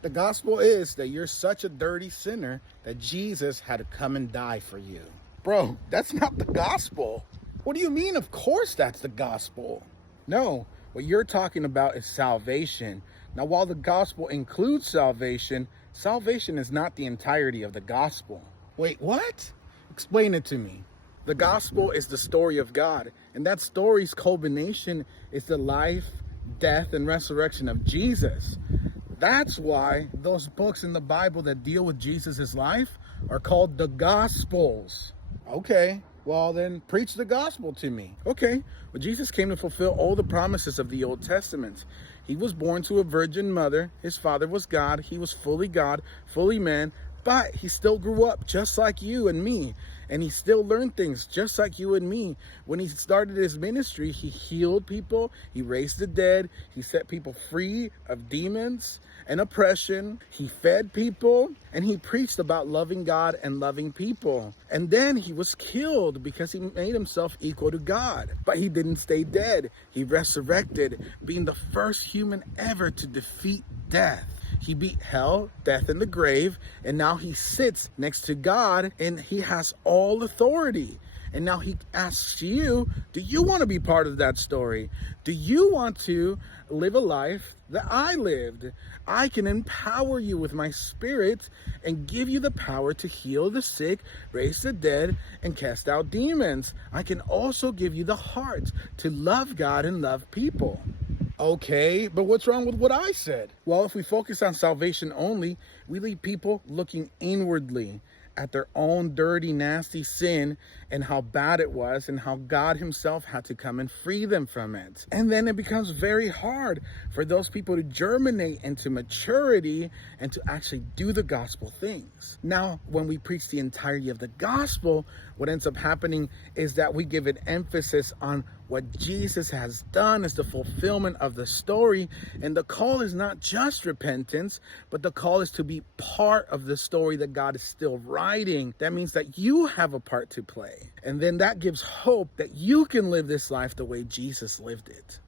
The gospel is that you're such a dirty sinner that Jesus had to come and die for you. Bro, that's not the gospel. What do you mean? Of course that's the gospel. No, what you're talking about is salvation. Now, while the gospel includes salvation, salvation is not the entirety of the gospel. Wait, what? Explain it to me. The gospel is the story of God, and that story's culmination is the life, death, and resurrection of Jesus. That's why those books in the Bible that deal with Jesus' life are called the Gospels. Okay, well then preach the gospel to me. Okay, well Jesus came to fulfill all the promises of the Old Testament. He was born to a virgin mother. His father was God. He was fully God, fully man, but he still grew up just like you and me. And he still learned things just like you and me. When he started his ministry, he healed people, he raised the dead, he set people free of demons and oppression, he fed people, and he preached about loving God and loving people. And then he was killed because he made himself equal to God. But he didn't stay dead. He resurrected, being the first human ever to defeat death. He beat hell, death, and the grave, and now he sits next to God, and he has all authority. And now he asks you, do you want to be part of that story? Do you want to live a life that I lived? I can empower you with my spirit and give you the power to heal the sick, raise the dead, and cast out demons. I can also give you the heart to love God and love people. Okay, but what's wrong with what I said? Well, if we focus on salvation only, we leave people looking inwardly at their own dirty, nasty sin and how bad it was and how God himself had to come and free them from it. And then it becomes very hard for those people to germinate into maturity and to actually do the gospel things. Now, when we preach the entirety of the gospel, what ends up happening is that we give an emphasis on what Jesus has done as the fulfillment of the story. And the call is not just repentance, but the call is to be part of the story that God is still writing. That means that you have a part to play. And then that gives hope that you can live this life the way Jesus lived it.